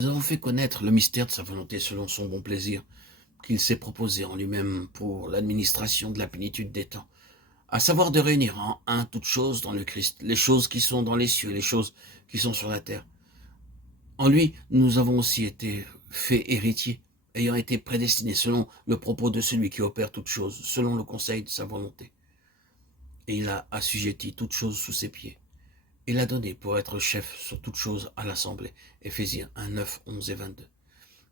Nous avons fait connaître le mystère de sa volonté selon son bon plaisir, qu'il s'est proposé en lui-même pour l'administration de la plénitude des temps, à savoir de réunir en un toutes choses dans le Christ, les choses qui sont dans les cieux, les choses qui sont sur la terre. En lui, nous avons aussi été faits héritiers, ayant été prédestinés selon le propos de celui qui opère toutes choses, selon le conseil de sa volonté. Et il a assujetti toutes choses sous ses pieds. Il a donné pour être chef sur toutes choses à l'Assemblée. Éphésiens 1, 9, 11 et 22.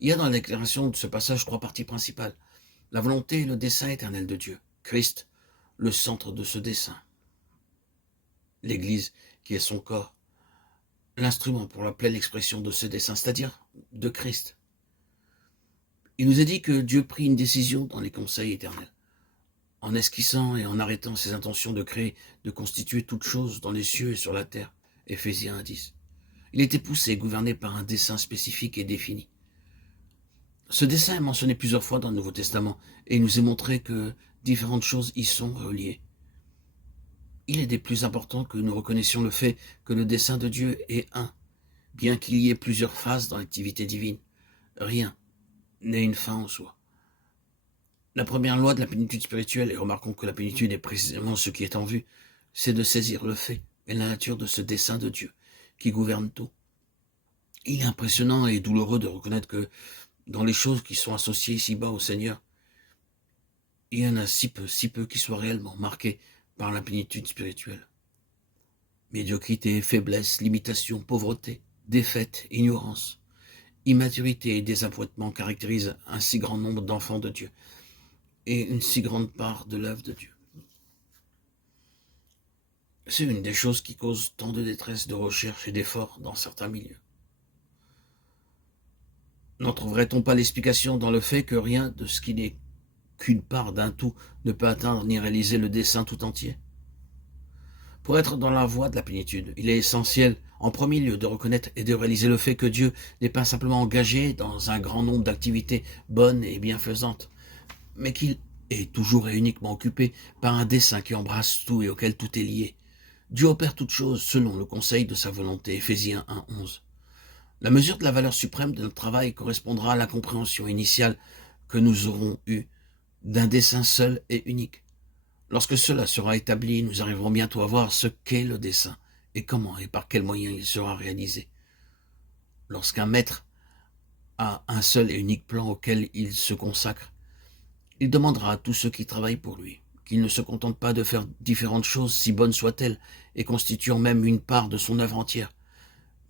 Il y a dans la déclaration de ce passage trois parties principales. La volonté et le dessein éternel de Dieu. Christ, le centre de ce dessein. L'Église, qui est son corps. L'instrument pour la pleine expression de ce dessein, c'est-à-dire de Christ. Il nous est dit que Dieu prit une décision dans les conseils éternels, en esquissant et en arrêtant ses intentions de créer, de constituer toutes choses dans les cieux et sur la terre. Éphésiens 1, 10. Il était poussé et gouverné par un dessein spécifique et défini. Ce dessein est mentionné plusieurs fois dans le Nouveau Testament et il nous est montré que différentes choses y sont reliées. Il est des plus importants que nous reconnaissions le fait que le dessein de Dieu est un, bien qu'il y ait plusieurs phases dans l'activité divine. Rien n'est une fin en soi. La première loi de la plénitude spirituelle, et remarquons que la plénitude est précisément ce qui est en vue, c'est de saisir le fait et la nature de ce dessein de Dieu qui gouverne tout. Il est impressionnant et douloureux de reconnaître que dans les choses qui sont associées ici-bas au Seigneur, il y en a si peu qui soient réellement marqués par la plénitude spirituelle. Médiocrité, faiblesse, limitation, pauvreté, défaite, ignorance, immaturité et désappointement caractérisent un si grand nombre d'enfants de Dieu et une si grande part de l'œuvre de Dieu. C'est une des choses qui cause tant de détresse, de recherche et d'efforts dans certains milieux. N'en trouverait-on pas l'explication dans le fait que rien de ce qui n'est qu'une part d'un tout ne peut atteindre ni réaliser le dessein tout entier? Pour être dans la voie de la plénitude, il est essentiel, en premier lieu, de reconnaître et de réaliser le fait que Dieu n'est pas simplement engagé dans un grand nombre d'activités bonnes et bienfaisantes, mais qu'il est toujours et uniquement occupé par un dessein qui embrasse tout et auquel tout est lié. Dieu opère toutes choses selon le conseil de sa volonté, Éphésiens 1, 11. La mesure de la valeur suprême de notre travail correspondra à la compréhension initiale que nous aurons eue d'un dessein seul et unique. Lorsque cela sera établi, nous arriverons bientôt à voir ce qu'est le dessein et comment et par quels moyens il sera réalisé. Lorsqu'un maître a un seul et unique plan auquel il se consacre, il demandera à tous ceux qui travaillent pour lui qu'ils ne se contentent pas de faire différentes choses, si bonnes soient-elles, et constituant même une part de son œuvre entière,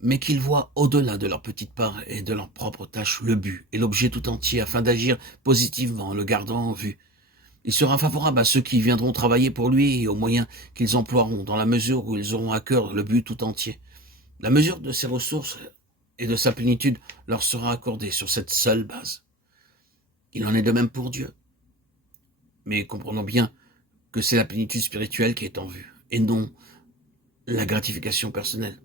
mais qu'ils voient au-delà de leur petite part et de leur propre tâche le but et l'objet tout entier afin d'agir positivement en le gardant en vue. Il sera favorable à ceux qui viendront travailler pour lui et aux moyens qu'ils emploieront dans la mesure où ils auront à cœur le but tout entier. La mesure de ses ressources et de sa plénitude leur sera accordée sur cette seule base. Il en est de même pour Dieu. Mais comprenons bien que c'est la plénitude spirituelle qui est en vue, et non la gratification personnelle.